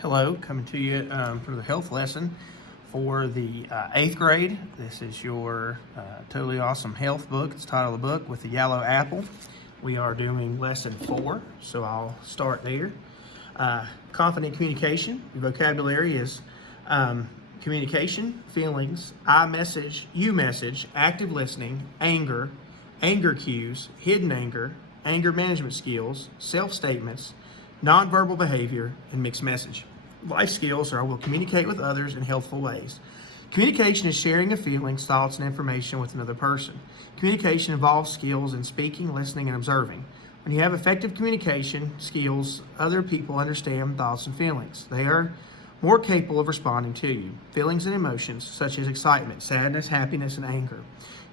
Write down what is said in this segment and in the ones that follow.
Hello, coming to you for the health lesson for the 8th grade. This is your totally awesome health book. It's the title of the book, With the Yellow Apple. We are doing lesson 4, so I'll start there. Confident communication. Your vocabulary is communication, feelings, I message, you message, active listening, anger, anger cues, hidden anger, anger management skills, self-statements, nonverbal behavior, and mixed message. Life skills are I will communicate with others in healthful ways. Communication is sharing of feelings, thoughts, and information with another person. Communication involves skills in speaking, listening, and observing. When you have effective communication skills, other people understand thoughts and feelings. They are more capable of responding to you. Feelings and emotions, such as excitement, sadness, happiness, and anger.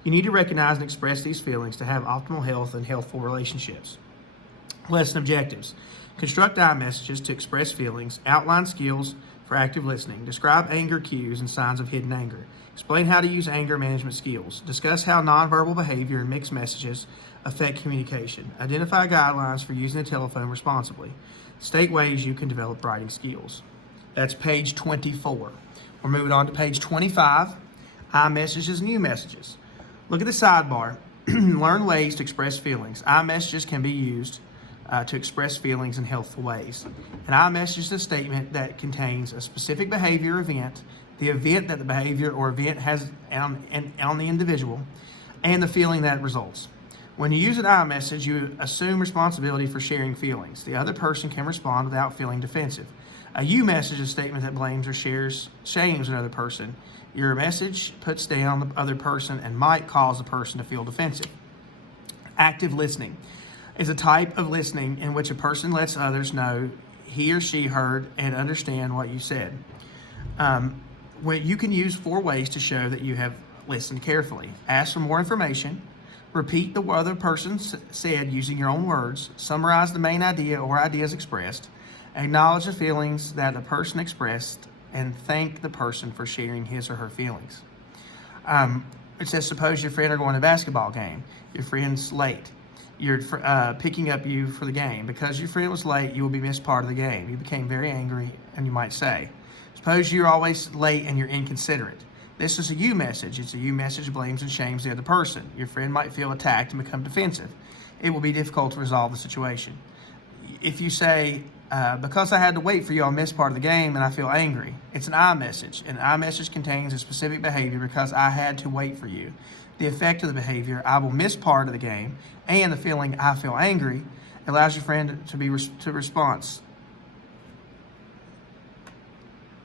You need to recognize and express these feelings to have optimal health and healthful relationships. Lesson objectives. Construct I messages to express feelings, outline skills for active listening, describe anger cues and signs of hidden anger, explain how to use anger management skills, discuss how nonverbal behavior and mixed messages affect communication, identify guidelines for using the telephone responsibly, state ways you can develop writing skills. That's page 24. We're moving on to page 25, I messages and you messages. Look at the sidebar. Learn ways to express feelings. I messages can be used to express feelings in healthful ways. An I message is a statement that contains a specific behavior or event, the event that the behavior or event has on the individual, and the feeling that results. When you use an I message, you assume responsibility for sharing feelings. The other person can respond without feeling defensive. A you message is a statement that blames or shames another person. Your message puts down the other person and might cause the person to feel defensive. Active listening is a type of listening in which a person lets others know he or she heard and understand what you said. You can use 4 ways to show that you have listened carefully. Ask for more information. Repeat the other person said using your own words. Summarize the main idea or ideas expressed. Acknowledge the feelings that the person expressed and thank the person for sharing his or her feelings. It says, suppose your friend are going to a basketball game. Your friend's late. You're picking up you for the game. Because your friend was late, you will be missed part of the game. You became very angry, and you might say, suppose you're always late and you're inconsiderate. This is a you message. It's a you message blames and shames the other person. Your friend might feel attacked and become defensive. It will be difficult to resolve the situation. If you say, because I had to wait for you, I'll miss part of the game and I feel angry. It's an I message. An I message contains a specific behavior because I had to wait for you. The effect of the behavior, I will miss part of the game, and the feeling I feel angry allows your friend to response.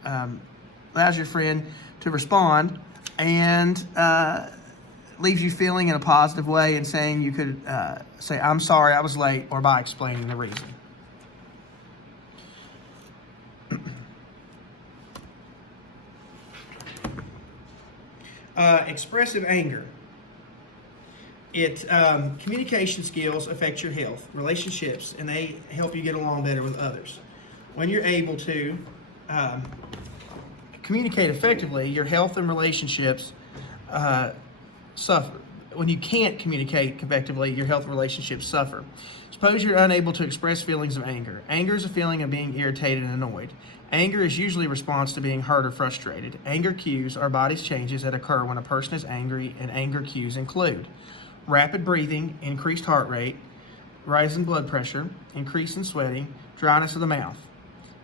Allows your friend to respond and leaves you feeling in a positive way and saying you could say, I'm sorry I was late, or by explaining the reason. Expressive anger. Communication skills affect your health, relationships, and they help you get along better with others. When you're able to communicate effectively, your health and relationships suffer. When you can't communicate effectively, your health and relationships suffer. Suppose you're unable to express feelings of anger. Anger is a feeling of being irritated and annoyed. Anger is usually a response to being hurt or frustrated. Anger cues are body's changes that occur when a person is angry, and anger cues include rapid breathing, increased heart rate, rise in blood pressure, increase in sweating, dryness of the mouth.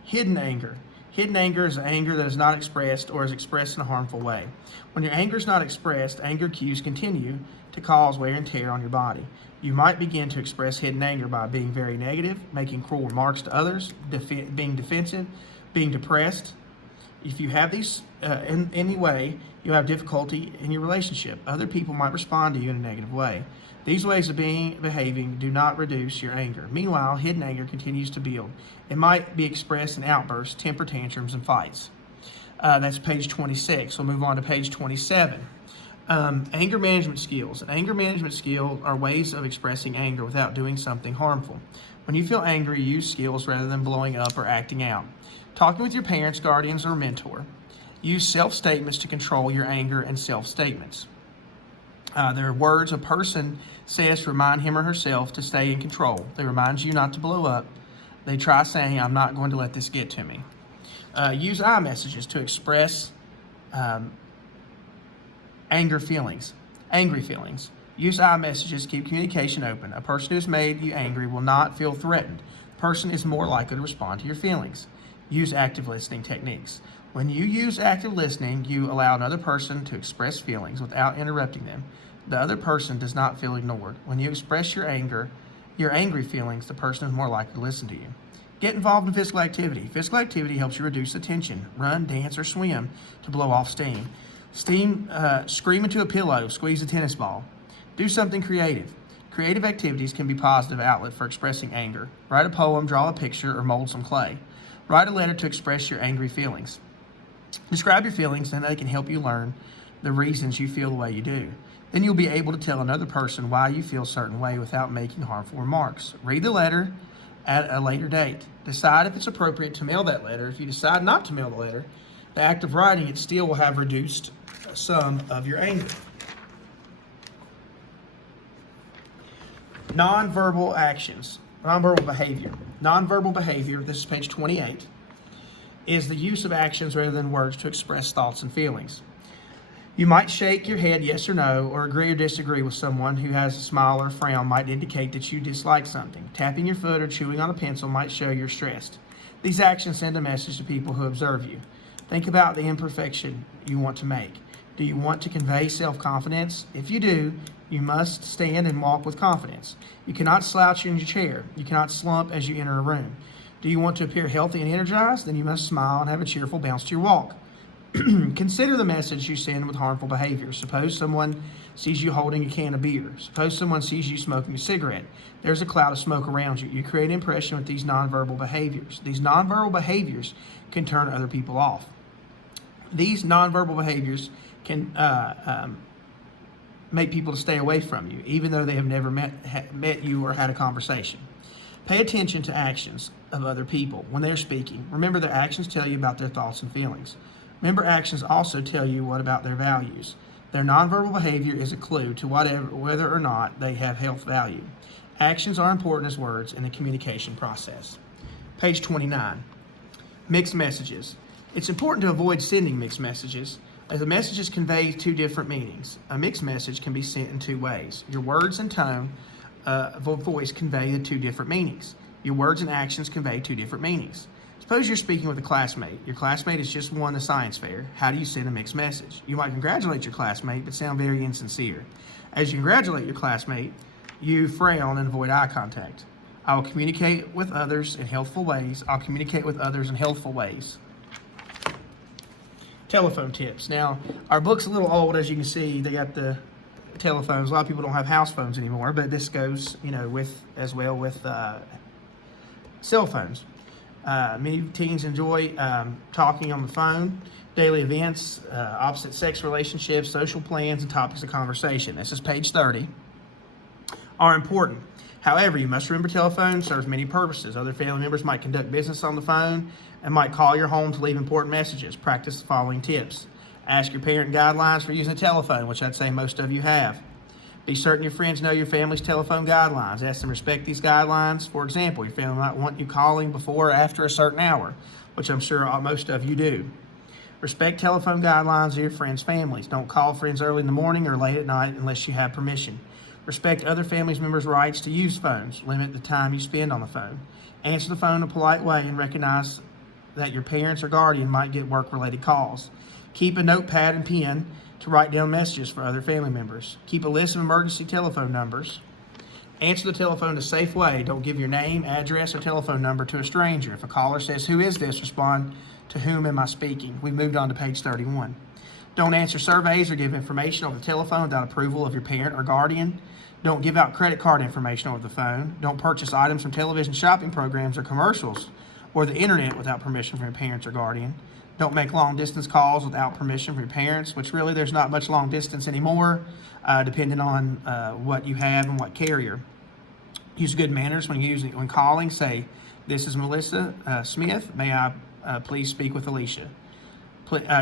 Hidden anger. Hidden anger is anger that is not expressed or is expressed in a harmful way. When your anger is not expressed, anger cues continue to cause wear and tear on your body. You might begin to express hidden anger by being very negative, making cruel remarks to others, being defensive, being depressed. If you have these in any way, you have difficulty in your relationship. Other people might respond to you in a negative way. These ways of behaving do not reduce your anger. Meanwhile, hidden anger continues to build. It might be expressed in outbursts, temper tantrums, and fights. That's page 26. We'll move on to page 27. Anger management skills. An anger management skill are ways of expressing anger without doing something harmful. When you feel angry, use skills rather than blowing up or acting out. Talking with your parents, guardians, or mentor. Use self-statements to control your anger and self-statements. There are words a person says to remind him or herself to stay in control. They remind you not to blow up. They try saying, I'm not going to let this get to me. Use I messages to express angry feelings. Use I messages to keep communication open. A person who has made you angry will not feel threatened. The person is more likely to respond to your feelings. Use active listening techniques. When you use active listening, you allow another person to express feelings without interrupting them. The other person does not feel ignored. When you express your angry feelings, the person is more likely to listen to you. Get involved in physical activity. Physical activity helps you reduce the tension. Run, dance, or swim to blow off steam. Scream into a pillow, squeeze a tennis ball. Do something creative. Creative activities can be a positive outlet for expressing anger. Write a poem, draw a picture, or mold some clay. Write a letter to express your angry feelings. Describe your feelings, and they can help you learn the reasons you feel the way you do. Then you'll be able to tell another person why you feel a certain way without making harmful remarks. Read the letter at a later date. Decide if it's appropriate to mail that letter. If you decide not to mail the letter, the act of writing it still will have reduced some of your anger. Nonverbal actions, nonverbal behavior. Nonverbal behavior, this is page 28, is the use of actions rather than words to express thoughts and feelings. You might shake your head yes or no, or agree or disagree with someone who has a smile or frown might indicate that you dislike something. Tapping your foot or chewing on a pencil might show you're stressed. These actions send a message to people who observe you. Think about the imperfection you want to make. Do you want to convey self-confidence? If you do, you must stand and walk with confidence. You cannot slouch in your chair. You cannot slump as you enter a room. Do you want to appear healthy and energized? Then you must smile and have a cheerful bounce to your walk. Consider the message you send with harmful behavior. Suppose someone sees you holding a can of beer. Suppose someone sees you smoking a cigarette. There's a cloud of smoke around you. You create an impression with these nonverbal behaviors. These nonverbal behaviors can turn other people off. These nonverbal behaviors can make people to stay away from you, even though they have never met you or had a conversation. Pay attention to actions of other people when they're speaking. Remember, their actions tell you about their thoughts and feelings. Remember, actions also tell you what about their values. Their nonverbal behavior is a clue to whether or not they have health value. Actions are important as words in the communication process. Page 29. Mixed messages. It's important to avoid sending mixed messages, as the messages convey two different meanings. A mixed message can be sent in two ways. Your words and tone of voice convey the two different meanings. Your words and actions convey two different meanings. Suppose you're speaking with a classmate. Your classmate has just won the science fair. How do you send a mixed message? You might congratulate your classmate, but sound very insincere. As you congratulate your classmate, you frown and avoid eye contact. I will communicate with others in healthful ways. I'll communicate with others in healthful ways. Telephone tips. Now, our book's a little old, as you can see. They got the telephones. A lot of people don't have house phones anymore, but this goes, with cell phones. Many teens enjoy talking on the phone. Daily events, opposite sex relationships, social plans, and topics of conversation. This is page 30. Are important. However, you must remember telephone serves many purposes. Other family members might conduct business on the phone and might call your home to leave important messages. Practice the following tips. Ask your parent guidelines for using a telephone, which I'd say most of you have. Be certain your friends know your family's telephone guidelines. Ask them to respect these guidelines. For example, your family might want you calling before or after a certain hour, which I'm sure most of you do. Respect telephone guidelines of your friends' families. Don't call friends early in the morning or late at night unless you have permission. Respect other family members' rights to use phones. Limit the time you spend on the phone. Answer the phone in a polite way and recognize that your parents or guardian might get work-related calls. Keep a notepad and pen to write down messages for other family members. Keep a list of emergency telephone numbers. Answer the telephone in a safe way. Don't give your name, address, or telephone number to a stranger. If a caller says, "Who is this?" respond, "To whom am I speaking?" We moved on to page 31. Don't answer surveys or give information over the telephone without approval of your parent or guardian. Don't give out credit card information over the phone. Don't purchase items from television shopping programs or commercials or the internet without permission from your parents or guardian. Don't make long-distance calls without permission from your parents, which really there's not much long distance anymore, depending on what you have and what carrier. Use good manners when calling. Say, "This is Melissa Smith. May I please speak with Alicia?"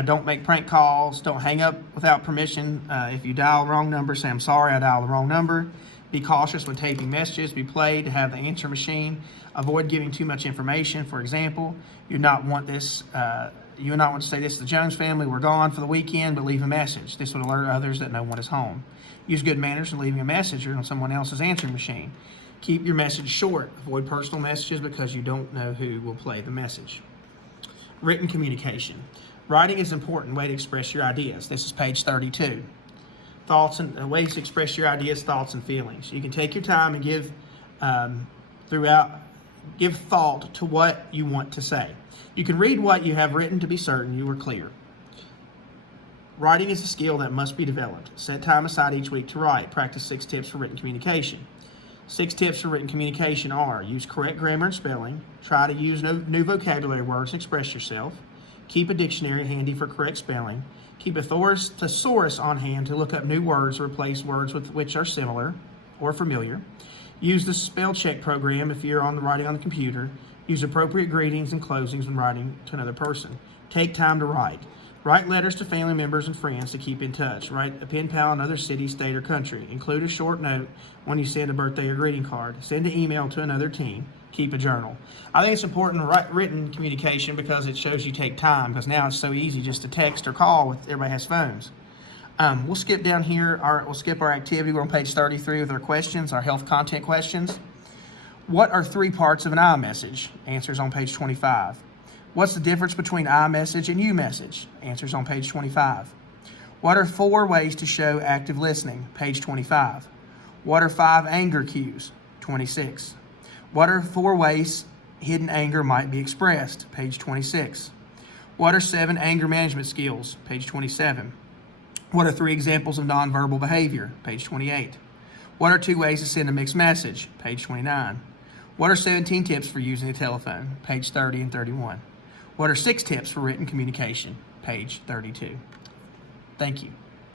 Don't make prank calls. Don't hang up without permission. If you dial the wrong number, say, "I'm sorry, I dialed the wrong number." Be cautious when taping messages. Be played to have the answer machine. Avoid giving too much information. For example, you would not want this. You would not want to say, "This is the Jones family. We're gone for the weekend," but leave a message. This would alert others that no one is home. Use good manners in leaving a message on someone else's answering machine. Keep your message short. Avoid personal messages because you don't know who will play the message. Written communication. Writing is an important way to express your ideas. This is page 32. Thoughts and ways to express your ideas, thoughts, and feelings. You can take your time and give thought to what you want to say. You can read what you have written to be certain you are clear. Writing is a skill that must be developed. Set time aside each week to write. Practice 6 tips for written communication. 6 tips for written communication are: use correct grammar and spelling, try to use new vocabulary words and express yourself, keep a dictionary handy for correct spelling, keep a thesaurus on hand to look up new words or replace words with which are similar or familiar, use the spell check program if you're writing on the computer, use appropriate greetings and closings when writing to another person. Take time to write. Write letters to family members and friends to keep in touch. Write a pen pal in another city, state, or country. Include a short note when you send a birthday or greeting card. Send an email to another team. Keep a journal. I think it's important written communication because it shows you take time, because now it's so easy just to text or call with everybody has phones. We'll skip down here. We'll skip our activity. We're on page 33 with our questions, our health content questions. What are 3 parts of an iMessage? Answers on page 25. What's the difference between iMessage and UMessage? Answers on page 25. What are 4 ways to show active listening? Page 25. What are 5 anger cues? 26. What are 4 ways hidden anger might be expressed? Page 26. What are 7 anger management skills? Page 27. What are 3 examples of nonverbal behavior? Page 28. What are 2 ways to send a mixed message? Page 29. What are 17 tips for using a telephone? Page 30 and 31. What are 6 tips for written communication? Page 32. Thank you.